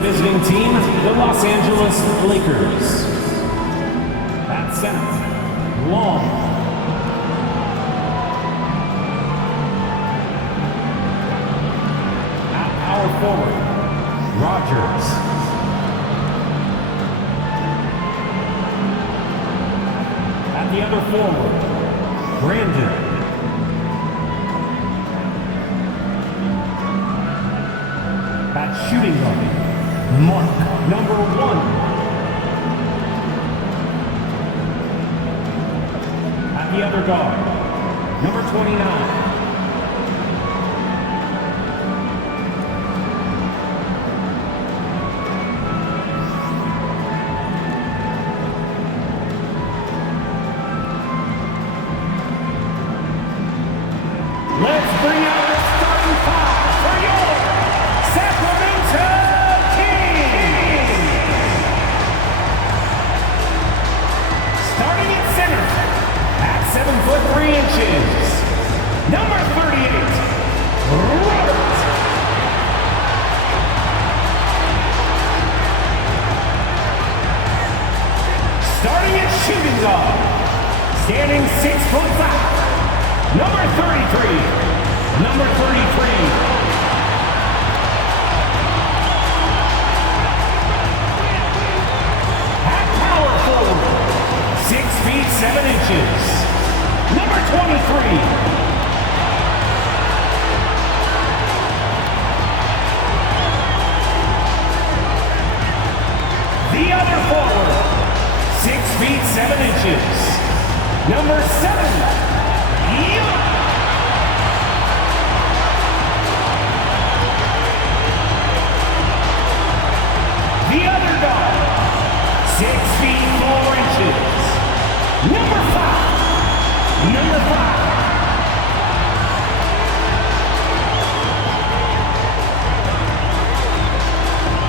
Visiting team, the Los Angeles Lakers. At center, Long. At power forward, Rogers. At the other forward, Brandon. At shooting guard, Mark, number 1. At the other guard, number 29. Let's bring out the starting five for your Sacramento Kings. Starting at center, at 7'3", number 38, Robert. Starting at shooting guard, standing 6'5", number 33, number 33. At power forward, 6 feet 7 inches, number 23. The other forward, 6 feet 7 inches, number 7. The other guard, 6 feet 4 inches, number 5, number 5.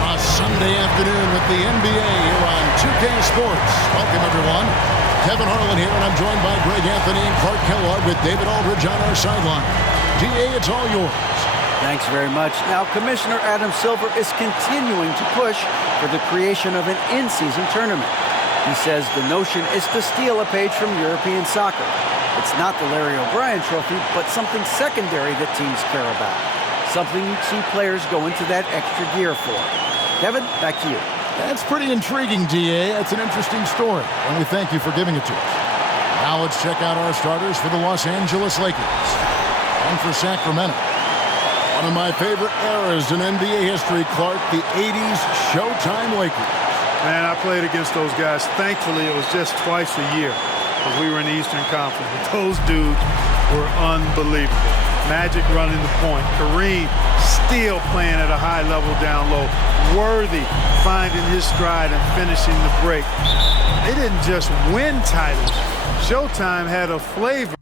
A Sunday afternoon with the NBA here on 2K Sports. Welcome, everyone. Kevin Harlan here, and I'm joined by Greg Anthony and Clark Kellogg with David Aldridge on our sideline. DA, it's all yours. Thanks very much. Now, Commissioner Adam Silver is continuing to push for the creation of an in-season tournament. He says the notion is to steal a page from European soccer. It's not the Larry O'Brien Trophy, but something secondary that teams care about. Something you see players go into that extra gear for. Kevin, back to you. That's pretty intriguing, DA. That's an interesting story, and we thank you for giving it to us. Now let's check out our starters for the Los Angeles Lakers. And for Sacramento, one of my favorite eras in NBA history, Clark, the 80s Showtime Lakers. Man, I played against those guys. Thankfully, it was just twice a year because we were in the Eastern Conference. But those dudes were unbelievable. Magic running the point. Kareem still playing at a high level down low. Worthy finding his stride and finishing the break. They didn't just win titles. Showtime had a flavor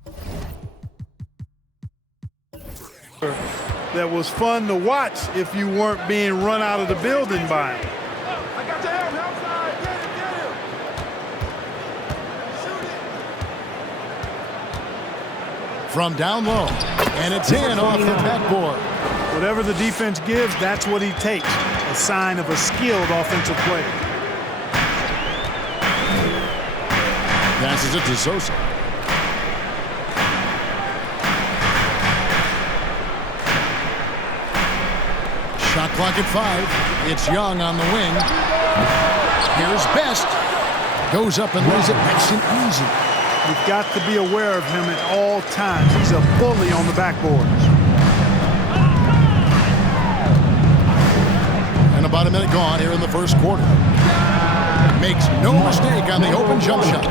that was fun to watch if you weren't being run out of the building by him. From down low, and it's in off the backboard. Whatever the defense gives, that's what he takes. A sign of a skilled offensive player. Passes it to Sosa. Shot clock at 5. It's Young on the wing. Here's Best. Goes up and lays it nice and easy. You've got to be aware of him at all times. He's a bully on the backboards. And about a minute gone here in the first quarter. Makes no mistake on the open jump shot.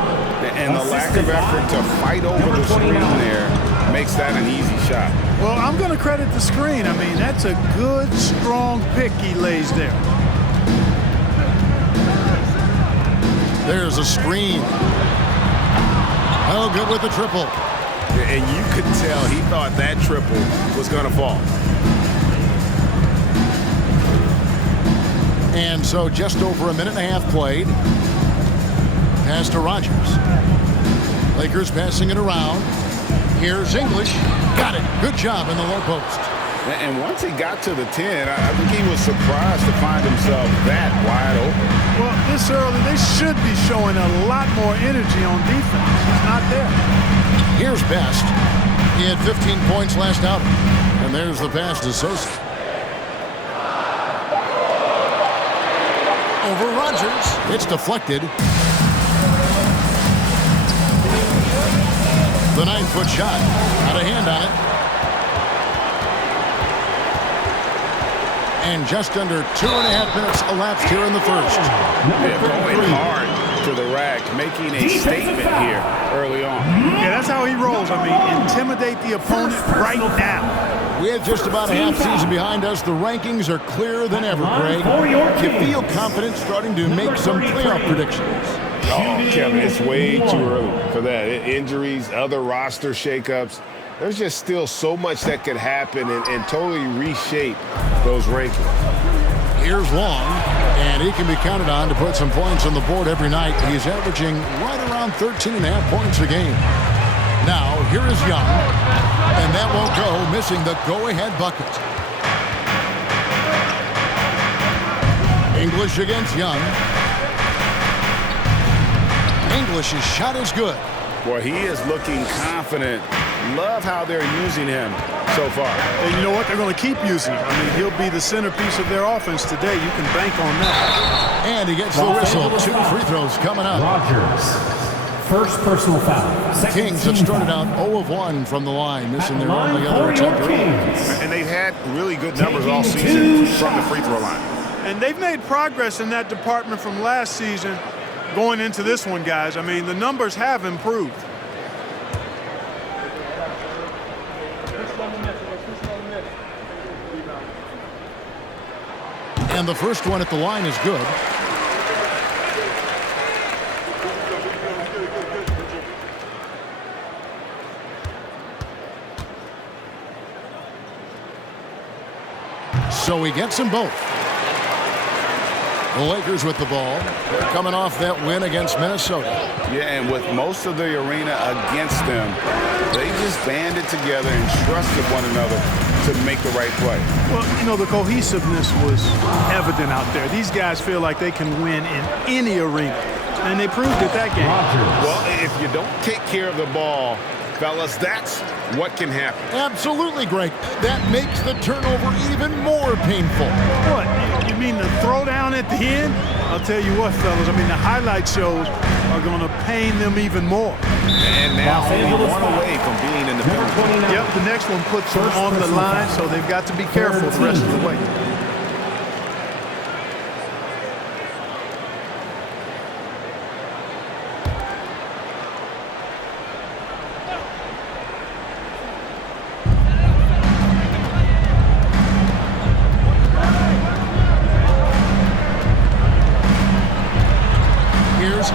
And the lack of effort to fight over the screen there makes that an easy shot. Well, I'm going to credit the screen. I mean, that's a good, strong pick he lays there. There's a screen. Oh, good with the triple. And you could tell he thought that triple was going to fall. And so just over a minute and a half played. Pass to Rogers. Lakers passing it around. Here's English. Got it. Good job in the low post. And once he got to the 10, I think he was surprised to find himself that wide open. Well, this early, they should be showing a lot more energy on defense. It's not there. Here's Best. He had 15 points last outing. And there's the pass to Sosa. Over Rogers. It's deflected. The 9-foot shot. Got a hand on it. And just under 2.5 minutes elapsed here in the first. Yeah, going hard to the rack, making a statement here early on. Yeah, that's how he rolls. I mean, intimidate the opponent right now. With just about a half season behind us, the rankings are clearer than ever, Greg. You feel confident starting to make some playoff predictions. Oh, Kevin, it's way too early for that. Injuries, other roster shakeups. There's just still so much that could happen and totally reshape those rankings. Here's Long, and he can be counted on to put some points on the board every night. He's averaging right around 13.5 points a game. Now, here is Young, and that won't go, missing the go-ahead bucket. English against Young. English's shot is good. Boy, he is looking confident. Love how they're using him so far. And you know what? They're going to keep using him. I mean, he'll be the centerpiece of their offense today. You can bank on that. And he gets the whistle. 2 free throws coming up. Rogers. First personal foul. Kings have started out 0 of 1 from the line, missing their only other attempt. And they've had really good numbers all season from the free throw line. And they've made progress in that department from last season going into this one, guys. I mean, the numbers have improved. And the first one at the line is good. So he gets them both. The Lakers with the ball. They're coming off that win against Minnesota. Yeah, and with most of the arena against them, they just banded together and trusted one another to make the right play. Well, you know, the cohesiveness was evident out there. These guys feel like they can win in any arena, and they proved it that game. Well, if you don't take care of the ball, fellas, that's what can happen. Absolutely, Greg. That makes the turnover even more painful. What? You mean the throwdown at the end? I'll tell you what, fellas. I mean, the highlight shows are going to pain them even more. And now only one away from being in the penalty. Yep, the next one puts them on the line, so they've got to be careful the rest of the way.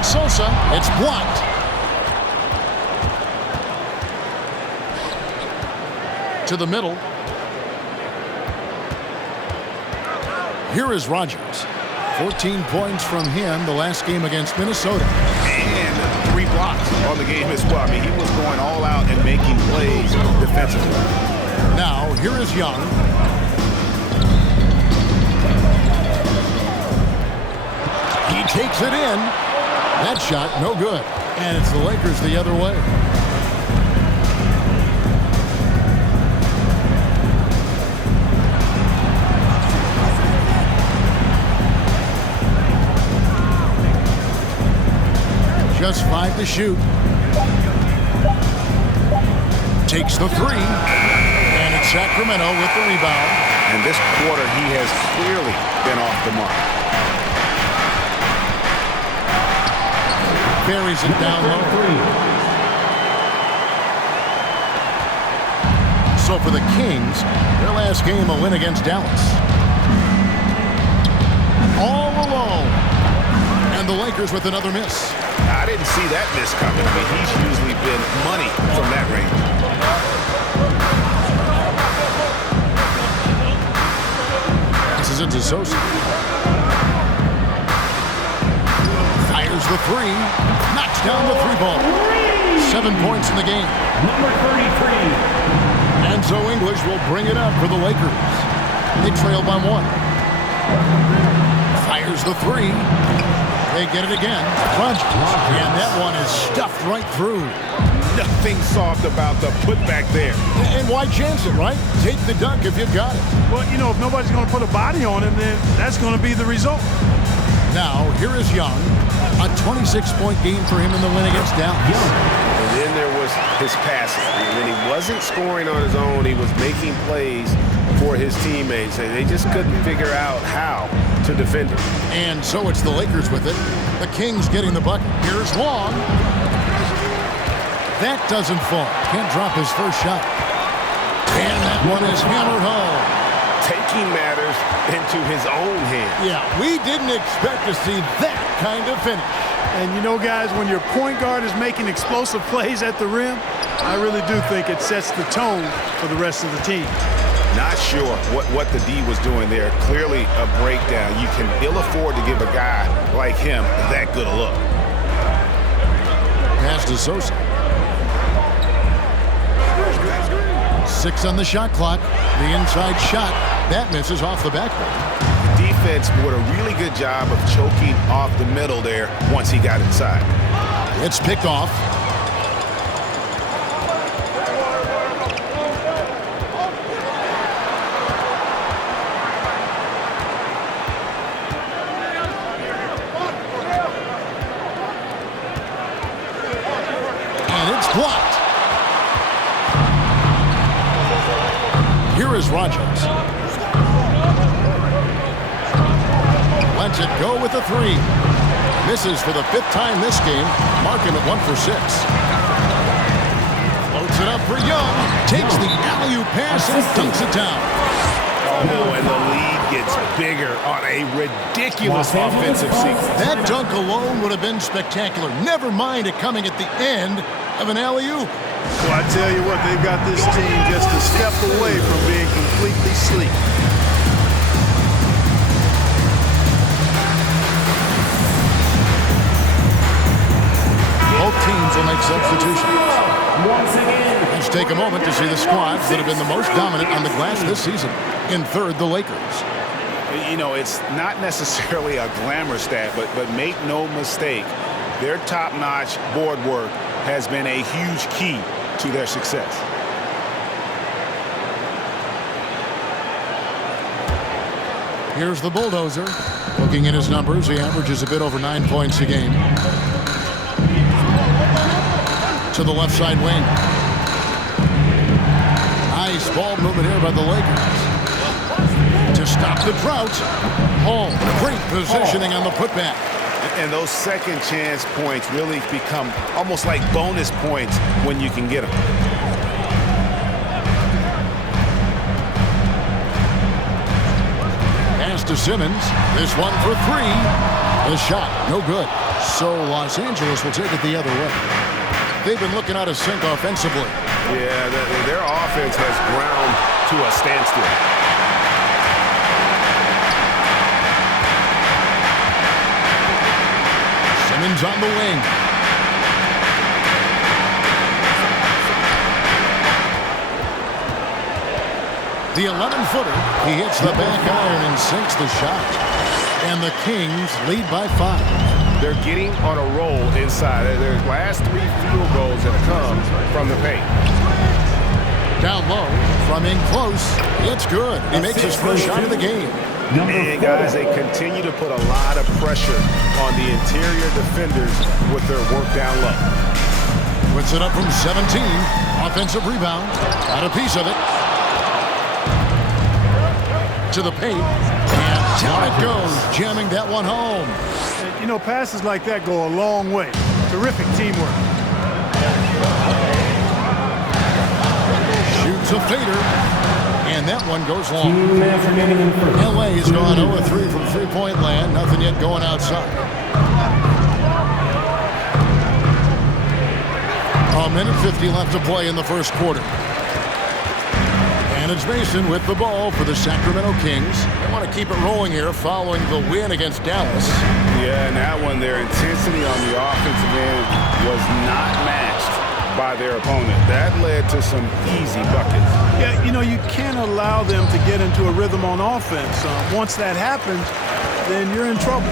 Sosa, it's blocked. To the middle. Here is Rogers. 14 points from him the last game against Minnesota. And 3 blocks on the game as well. I mean, he was going all out and making plays defensively. Now, here is Young. He takes it in. That shot, no good. And it's the Lakers the other way. Just 5 to shoot. Takes the 3. And it's Sacramento with the rebound. And this quarter, he has clearly been off the mark. Buries it down low. So for the Kings, their last game a win against Dallas. All alone. And the Lakers with another miss. I didn't see that miss coming. I mean, he's usually been money from that range. This is into Sosa. Fires the 3. Knocks down the 3 ball. 7 points in the game. Number 33. And And so English will bring it up for the Lakers. They trail by 1. Fires the 3. They get it again. Crunch. And that one is stuffed right through. Nothing soft about the putback there. And why chance it, right? Take the dunk if you've got it. Well, you know, if nobody's going to put a body on him, then that's going to be the result. Now, here is Young. A 26-point game for him in the win against Dallas. And then there was his passing. When he wasn't scoring on his own, he was making plays for his teammates. And they just couldn't figure out how to defend him. And so it's the Lakers with it. The Kings getting the bucket. Here's Long. That doesn't fall. Can't drop his first shot. And that one is hammered home. Taking matters into his own hands. Yeah, we didn't expect to see that kind of finish. And you know, guys, when your point guard is making explosive plays at the rim, I really do think it sets the tone for the rest of the team. Not sure what the D was doing there. Clearly a breakdown. You can ill afford to give a guy like him that good a look. Pass to Sosa. 6 on the shot clock. The inside shot. That misses off the backboard. Defense did a really good job of choking off the middle there once he got inside. It's picked off. And it's blocked. Here is Rogers. Lets it go with a 3. Misses for the 5th time this game. Marking at 1 for 6. Floats it up for Young. Takes the alley-oop pass and dunks it down. Oh, and the lead gets bigger on a ridiculous offensive sequence. That dunk alone would have been spectacular. Never mind it coming at the end of an alley-oop. Well, I tell you what, they've got this team just a step away from being completely sleek. Both teams will make substitutions. Once again, Let's take a moment to see the squads that have been the most dominant on the glass this season. In third, the Lakers. You know, it's not necessarily a glamour stat, but make no mistake, their top-notch board work has been a huge key to their success. Here's the bulldozer. Looking at his numbers, he averages a bit over 9 points a game. To the left side wing. Nice ball movement here by the Lakers. To stop the drought. Home. Great positioning on the putback. And those second chance points really become almost like bonus points when you can get them. Pass to Simmons. This one for 3. The shot, no good. So Los Angeles will take it the other way. They've been looking out of sync offensively. Yeah, their offense has ground to a standstill. Simmons on the wing. The 11-footer, he hits the back iron and sinks the shot. And the Kings lead by 5. They're getting on a roll inside. Their last 3 field goals have come from the paint. Down low, from in close, it's good. He makes his first shot of the game. And guys, they continue to put a lot of pressure on the interior defenders with their work down low. Puts it up from 17. Offensive rebound. Got a piece of it. To the paint. And down it goes, jamming that one home. You know, passes like that go a long way. Terrific teamwork. Shoots a fader. And that one goes long. 2 minutes remaining in the first. LA has gone 0-3 from three-point land. Nothing yet going outside. A minute 50 left to play in the first quarter. And it's Mason with the ball for the Sacramento Kings. They want to keep it rolling here following the win against Dallas. Yeah, and that one, their intensity on the offensive end was not matched by their opponent. That led to some easy buckets. Yeah, you know, you can't allow them to get into a rhythm on offense. Once that happens, then you're in trouble.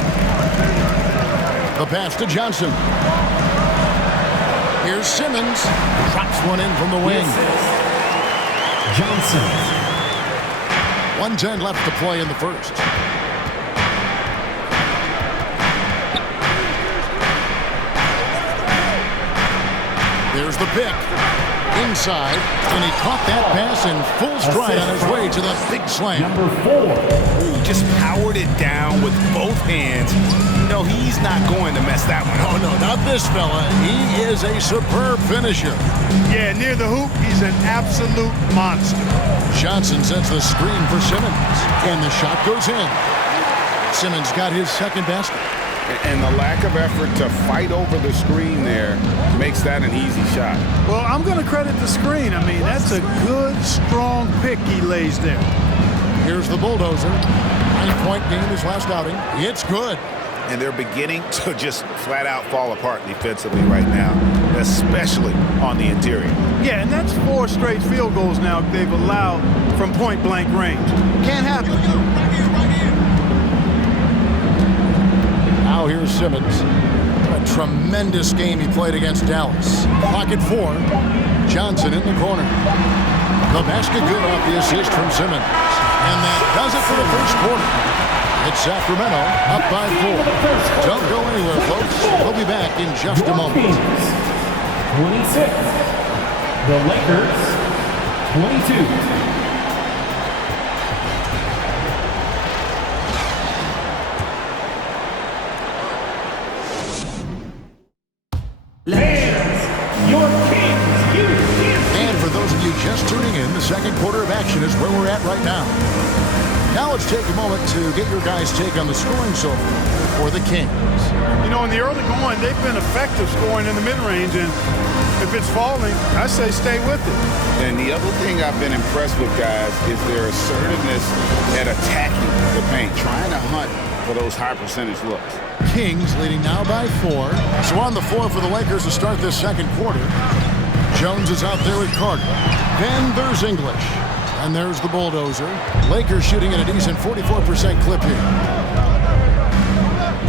The pass to Johnson. Here's Simmons. Drops one in from the wing. Johnson. 1:10 left to play in the first. There's the pick. Inside, and he caught that pass in full stride on his way to the big slam. Number 4. Ooh, just powered it down with both hands. No, he's not going to mess that one up. Oh, no, not this fella. He is a superb finisher. Yeah, near the hoop, he's an absolute monster. Johnson sets the screen for Simmons, and the shot goes in. Simmons got his second basket. And the lack of effort to fight over the screen there makes that an easy shot. Well, I'm going to credit the screen. I mean, that's a good, strong pick he lays there. Here's the bulldozer. 9-point game his last outing. It's good. And they're beginning to just flat out fall apart defensively right now, especially on the interior. Yeah, and that's 4 straight field goals now they've allowed from point-blank range. Can't happen. Now here's Simmons. A tremendous game he played against Dallas. Pocket 4. Johnson in the corner. The basket good off the assist from Simmons. And that does it for the first quarter. It's Sacramento up by 4. Don't go anywhere, folks. We'll be back in just a moment. 26. The Lakers, 22. Just tuning in, the second quarter of action is where we're at right now. Now let's take a moment to get your guys' take on the scoring so far for the Kings. You know, in the early going, they've been effective scoring in the mid-range, and if it's falling, I say stay with it. And the other thing I've been impressed with, guys, is their assertiveness at attacking the paint, trying to hunt for those high-percentage looks. Kings leading now by 4. So on the floor for the Lakers to start this second quarter. Jones is out there with Carter. Then there's English. And there's the bulldozer. Lakers shooting at a decent 44% clip here.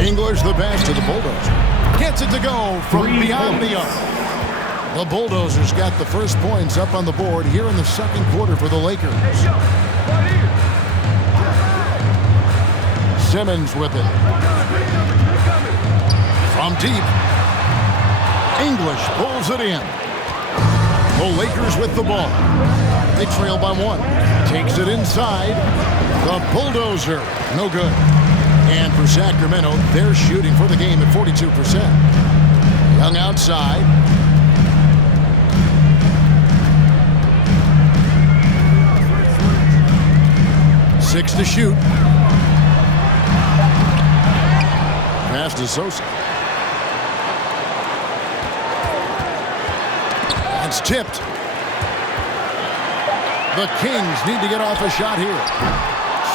English the pass to the bulldozer. Gets it to go from beyond the arc. The bulldozers got the first points up on the board here in the second quarter for the Lakers. Simmons with it. From deep. English pulls it in. The Lakers with the ball. They trail by 1. Takes it inside. The bulldozer. No good. And for Sacramento, they're shooting for the game at 42%. Young outside. Six to shoot. Pass to Sosa. It's tipped. The Kings need to get off a shot here.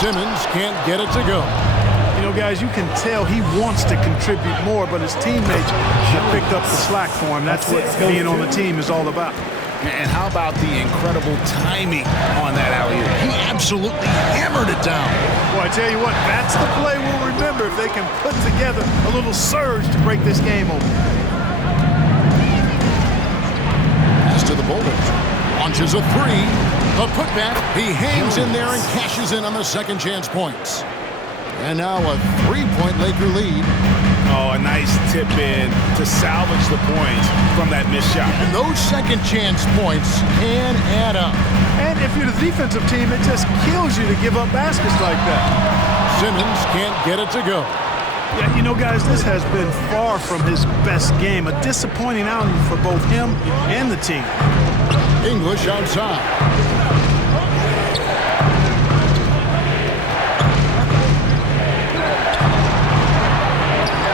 Simmons can't get it to go. You know, guys, you can tell he wants to contribute more, but his teammates have picked up the slack for him. That's what being on the team is all about. And how about the incredible timing on that alley-oop? He absolutely hammered it down. Well, I tell you what, that's the play we'll remember if they can put together a little surge to break this game open. To the bulldozer. Launches a 3. The putback. He hangs in there and cashes in on the second chance points. And now a 3-point Laker lead. Oh, a nice tip in to salvage the points from that missed shot. And those second chance points can add up. And if you're the defensive team, it just kills you to give up baskets like that. Simmons can't get it to go. Yeah, you know, guys, this has been far from his best game. A disappointing outing for both him and the team. English outside.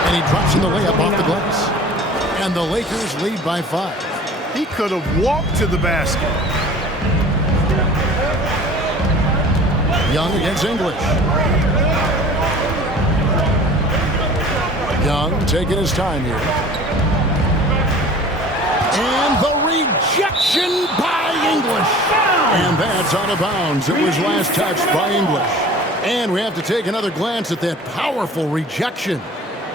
And he drops in the layup off the glass. And the Lakers lead by 5. He could have walked to the basket. Young against English. Young taking his time here. And the rejection by English. And that's out of bounds. It was last touched by English. And we have to take another glance at that powerful rejection.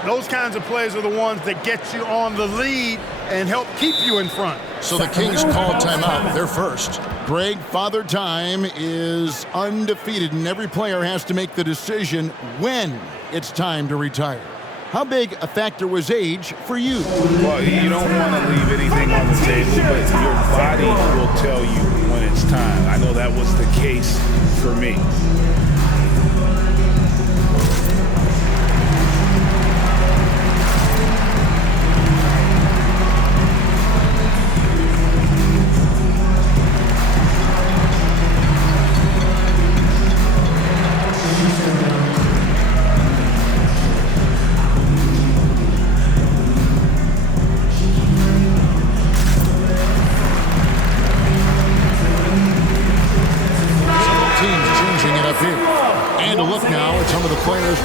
Those kinds of plays are the ones that get you on the lead and help keep you in front. So the Kings call timeout. They're first. Greg, Father Time is undefeated, and every player has to make the decision when it's time to retire. How big a factor was age for you? Well, you don't want to leave anything on the table, but your body will tell you when it's time. I know that was the case for me.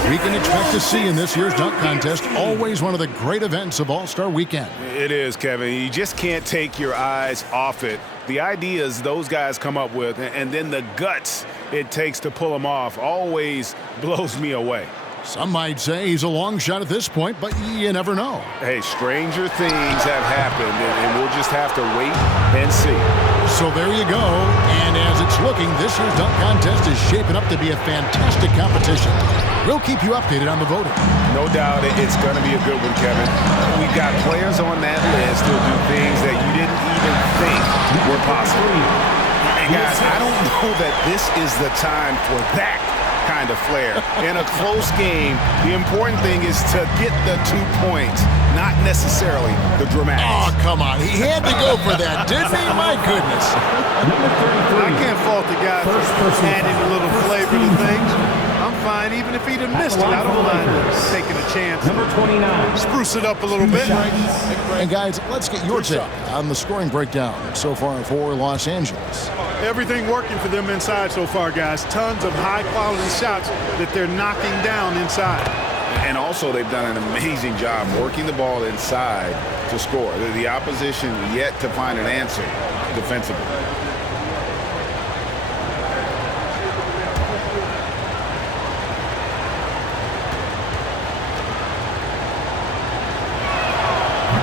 We can expect to see in this year's dunk contest, always one of the great events of All-Star Weekend. It is, Kevin. You just can't take your eyes off it. The ideas those guys come up with, and then the guts it takes to pull them off, always blows me away. Some might say he's a long shot at this point, but you never know. Hey, stranger things have happened, and we'll just have to wait and see. So there you go. And as it's looking, this year's dunk contest is shaping up to be a fantastic competition. We'll keep you updated on the voting. No doubt it's going to be a good one, Kevin. We've got players on that list who'll do things that you didn't even think were possible. And guys, I don't know that this is the time for that kind of flair. In a close game, the important thing is to get the 2 points, not necessarily the dramatics. Oh, come on. He had to go for that, didn't he? My goodness. I can't fault the guy for adding a little flavor to things. I'm fine, even if he'd have missed it. I don't mind taking a chance. Number 29. Spruce it up a little bit. And guys, let's get your take on the scoring breakdown so far for Los Angeles. Everything working for them inside so far, guys. Tons of high-quality shots that they're knocking down inside. And also, they've done an amazing job working the ball inside to score. The opposition yet to find an answer defensively.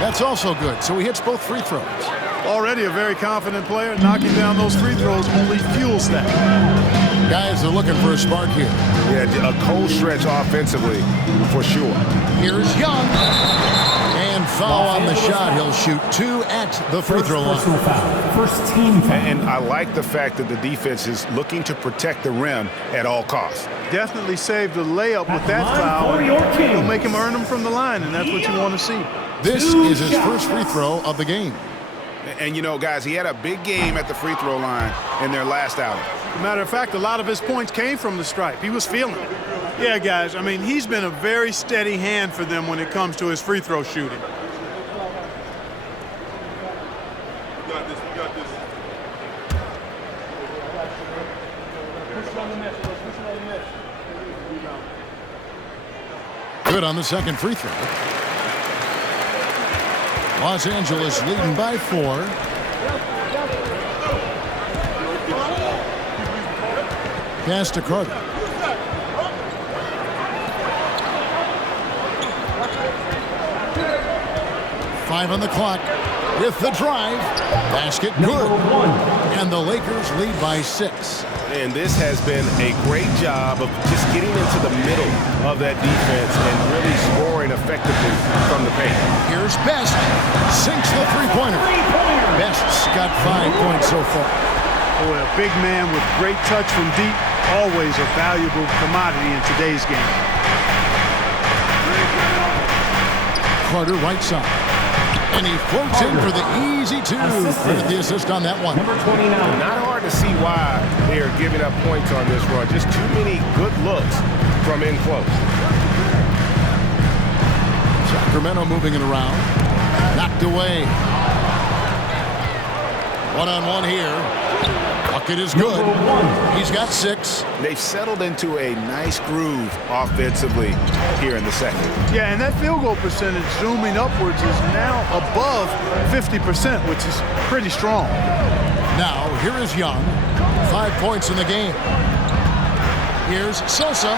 That's also good. So he hits both free throws. Already a very confident player. Knocking down those free throws only fuels that. Guys are looking for a spark here. Yeah, a cold stretch offensively for sure. Here's Young. And foul on the shot. He'll shoot 2 at the free throw line. First team foul. And I like the fact that the defense is looking to protect the rim at all costs. Definitely saved the layup with that foul. It'll make him earn them from the line, and that's what you want to see. This is his first free throw of the game. And, you know, guys, he had a big game at the free throw line in their last outing. As a matter of fact, a lot of his points came from the stripe. He was feeling it. Yeah, guys, I mean, he's been a very steady hand for them when it comes to his free throw shooting. Good on the second free throw. Los Angeles leading by 4. Pass to Carter. Five on the clock with the drive. Basket good. And the Lakers lead by 6. And this has been a great job of just getting into the middle of that defense and really scoring effectively from the paint. Here's Best. Sinks the three-pointer. Best's got 5 points so far. Boy, a big man with great touch from deep, always a valuable commodity in today's game. Carter right side. And he floats in for the easy 2. Credit the assist on that one. Number 29. Not hard to see why they are giving up points on this run. Just too many good looks from in close. Sacramento moving it around. Knocked away. One-on-one here. Bucket is good. He's got 6. They've settled into a nice groove offensively here in the second. Yeah, and that field goal percentage zooming upwards is now above 50%, which is pretty strong. Now, here is Young. 5 points in the game. Here's Sosa.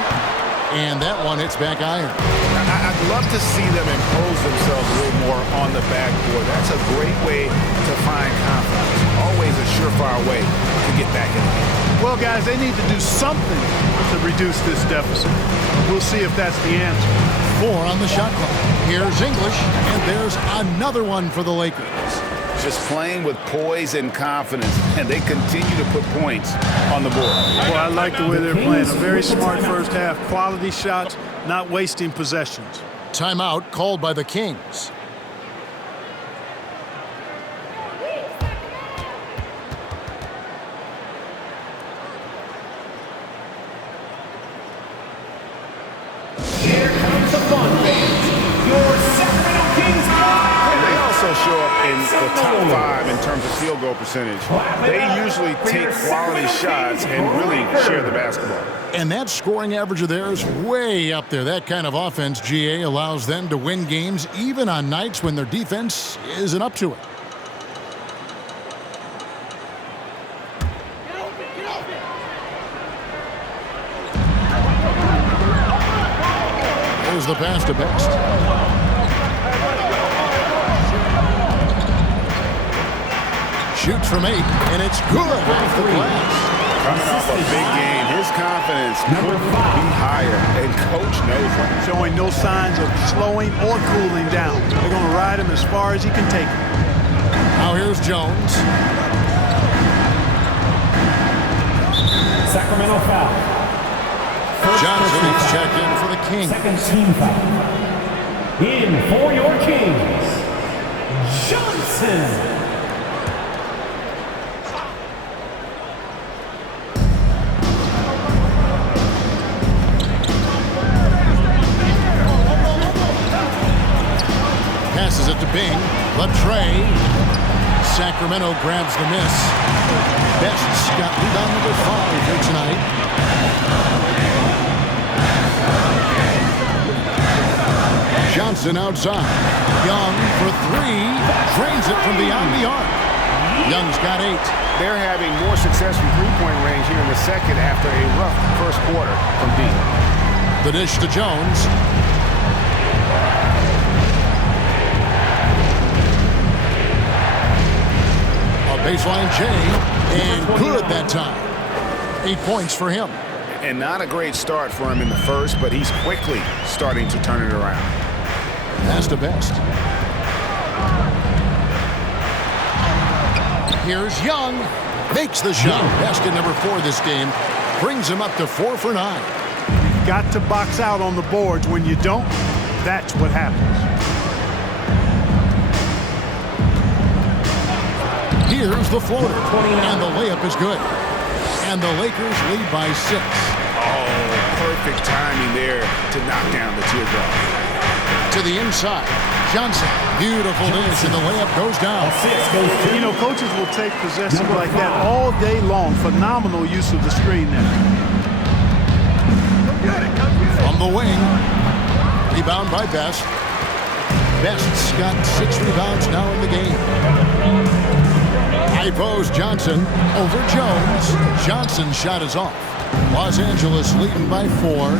And that one hits back iron. I'd love to see them impose themselves a little more on the backboard. That's a great way to find confidence. Always a surefire way to get back in the game. Well, guys, they need to do something to reduce this deficit. We'll see if that's the answer. 4 on the shot clock. Here's English, and there's another one for the Lakers. Just playing with poise and confidence, and they continue to put points on the board. Well, I like the way they're playing. A very smart first half. Quality shots, not wasting possessions. Timeout called by the Kings. Here comes the fun, fans. Your Sacramento Kings They also show up in the top 5 in terms of field goal percentage. They usually take quality shots and really share the basketball. And that scoring average of theirs way up there. That kind of offense, GA, allows them to win games even on nights when their defense isn't up to it. There's the pass to Best. Shoots from 8, and it's good off the glass. Coming off a big game, his confidence couldn't be higher, and coach knows it. Showing no signs of slowing or cooling down. They're going to ride him as far as he can take him. Now here's Jones. Sacramento foul. Johnson is checked in for the Kings. Second team foul. In for your Kings, Johnson. Passes it to Bing. Latrey. Sacramento grabs the miss. Best's got rebound number 5 here tonight. Johnson outside. Young for 3. Drains it from beyond the arc. Young's got 8. They're having more success from three-point range here in the second after a rough first quarter from deep. The dish to Jones. Baseline J, and good that time. 8 points for him. And not a great start for him in the first, but he's quickly starting to turn it around. Pass to Best. Here's Young. Makes the shot. Best at number 4 this game. Brings him up to 4 for 9. You've got to box out on the boards. When you don't, that's what happens. Here's the floater, and the layup is good. And the Lakers lead by 6. Oh, perfect timing there to knock down the teardrop. To the inside, Johnson. Beautiful dish, and the layup goes down. You know, coaches will take possessions like that all day long. Phenomenal use of the screen there. From the wing, rebound by Best. Best's got 6 rebounds now in the game. High post Johnson over Jones. Johnson's shot is off. Los Angeles leading by 4.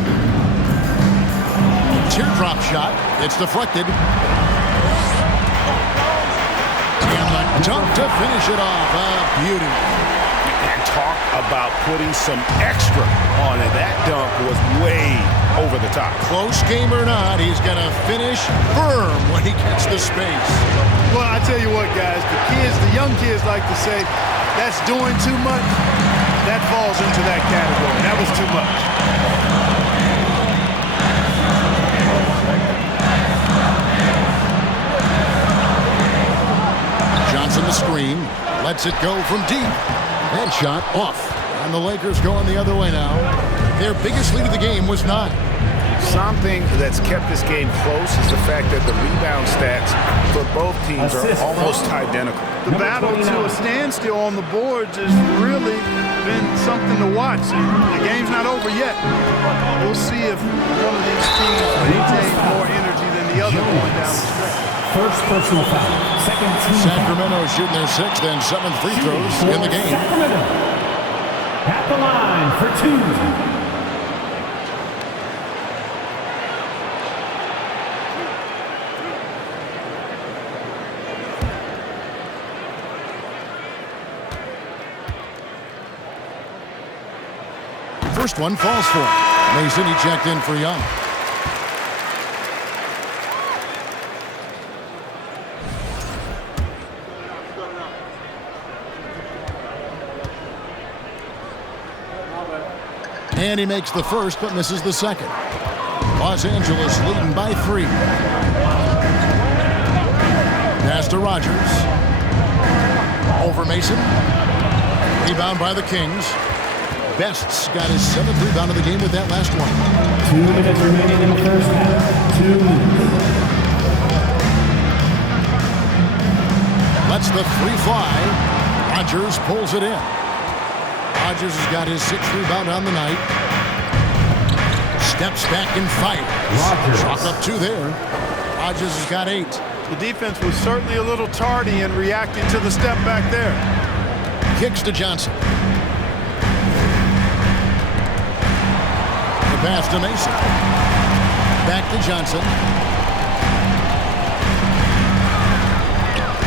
Teardrop shot. It's deflected. And the dunk to finish it off. A beauty. And talk about putting some extra on it. That dunk was way over the top. Close game or not, he's going to finish firm when he gets the space. Well, I tell you what, guys, the young kids like to say, that's doing too much. That falls into that category. That was too much. Johnson the screen, lets it go from deep. That shot off. And the Lakers going the other way now. Their biggest lead of the game was 9. Something that's kept this game close is the fact that the rebound stats for both teams are almost identical. The battle to a standstill on the boards has really been something to watch. The game's not over yet. We'll see if one of these teams maintains more energy than the other going down the stretch. First personal foul. Second team Sacramento shooting their 6th and 7th free throws in the game. Sacramento. At the line for 2. First one falls for him. Mason, he checked in for Young. And he makes the first, but misses the second. Los Angeles leading by 3. Pass to Rogers. Over Mason. Rebound by the Kings. Best's got his 7th rebound of the game with that last one. 2 minutes remaining in the first half. 2 minutes. Lets the 3 fly. Rogers pulls it in. Rogers has got his 6th rebound on the night. Steps back and fires. Chalk up 2 there. Rogers has got 8. The defense was certainly a little tardy in reacting to the step back there. Kicks to Johnson. The pass to Mason. Back to Johnson.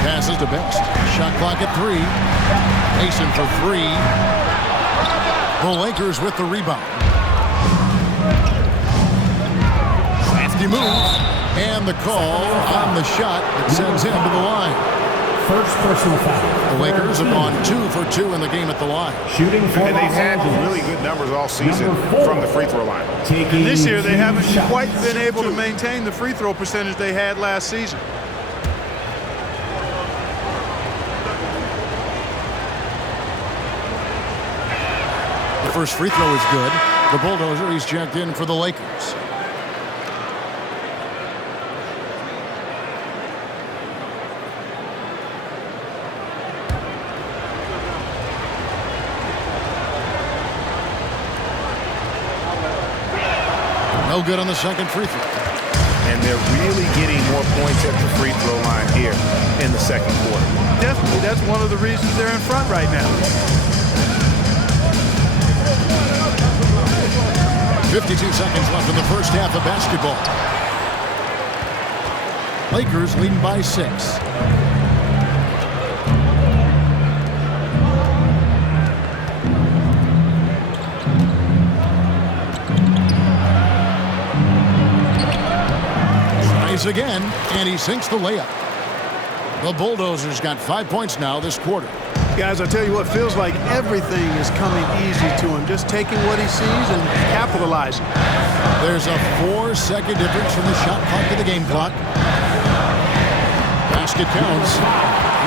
Passes to Best. Shot clock at 3. Mason for 3. The Lakers with the rebound. Crafty move. And the call on the shot that sends him to the line. First personal foul. The Lakers have gone 2 for 2 in the game at the line. Shooting for And they've Los had Angeles. really good numbers all season from the free throw line. Taking This year they haven't 2 shots. quite been able to maintain the free throw percentage they had last season. The first free throw is good. The bulldozer, he's checked in for the Lakers. No good on the second free throw. And they're really getting more points at the free throw line here in the second quarter. Definitely, that's one of the reasons they're in front right now. 52 seconds left in the first half of basketball. Lakers leading by 6. Tries again, and he sinks the layup. The Bulldozers got 5 points now this quarter. Guys, I tell you what, feels like everything is coming easy to him. Just taking what he sees and capitalizing. There's a 4-second difference from the shot clock to the game clock. Basket counts.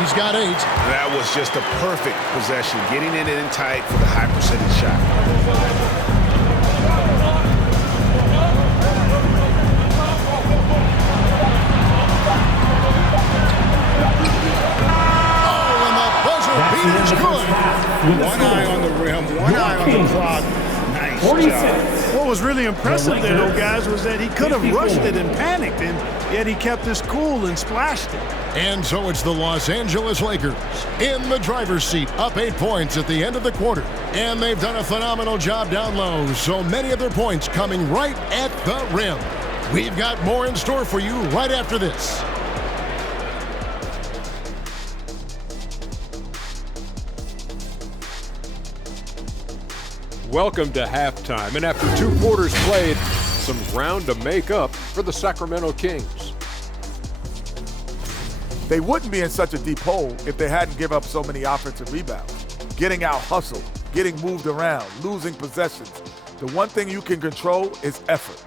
He's got 8. That was just a perfect possession, getting it in tight for the high percentage shot. Is good. One eye on the rim, one eye on the clock. Nice 40 job. seconds. What was really impressive there, though, guys, was that he could have rushed it and panicked, and yet he kept his cool and splashed it. And so it's the Los Angeles Lakers in the driver's seat, up 8 points at the end of the quarter. And they've done a phenomenal job down low, so many of their points coming right at the rim. We've got more in store for you right after this. Welcome to halftime, and after 2 quarters played, some ground to make up for the Sacramento Kings. They wouldn't be in such a deep hole if they hadn't given up so many offensive rebounds. Getting out hustled, getting moved around, losing possessions. The one thing you can control is effort.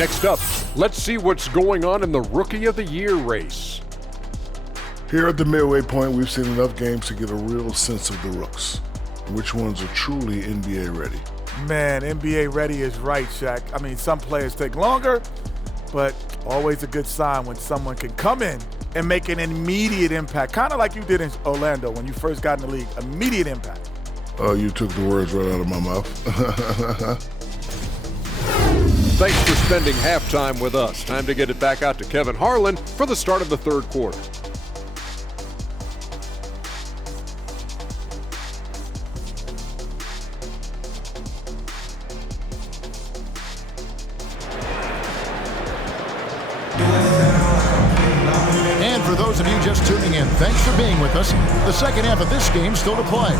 Next up, let's see what's going on in the Rookie of the Year race. Here at the midway point, we've seen enough games to get a real sense of the rooks, and which ones are truly NBA ready. Man, NBA ready is right, Shaq. I mean, some players take longer, but always a good sign when someone can come in and make an immediate impact, kind of like you did in Orlando when you first got in the league. Immediate impact. Oh, you took the words right out of my mouth. Thanks for spending halftime with us. Time to get it back out to Kevin Harlan for the start of the third quarter. And for those of you just tuning in, thanks for being with us. The second half of this game still to play.